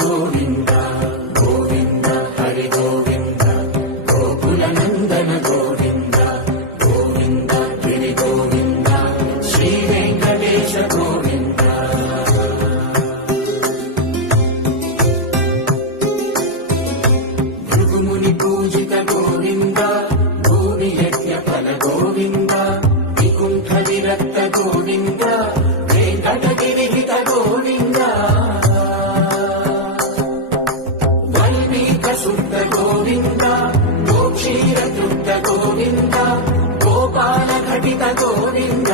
గోవింద గోవింద హరి గోవింద గోకుల నందన గోవింద గోవింద గిరి గోవింద శ్రీ వెంకటేశ గోవింద భృగుముని పూజిత గోవింద భూమి యజ్ఞ ఫల గోవింద వికుంఠ విరక్త గోవింద వెంకటగిరి హిత గోవింద వల్మీక శుద్ధ గోవింద గోక్షీర తృప్త గోవింద గోపాల ఘటిత గోవింద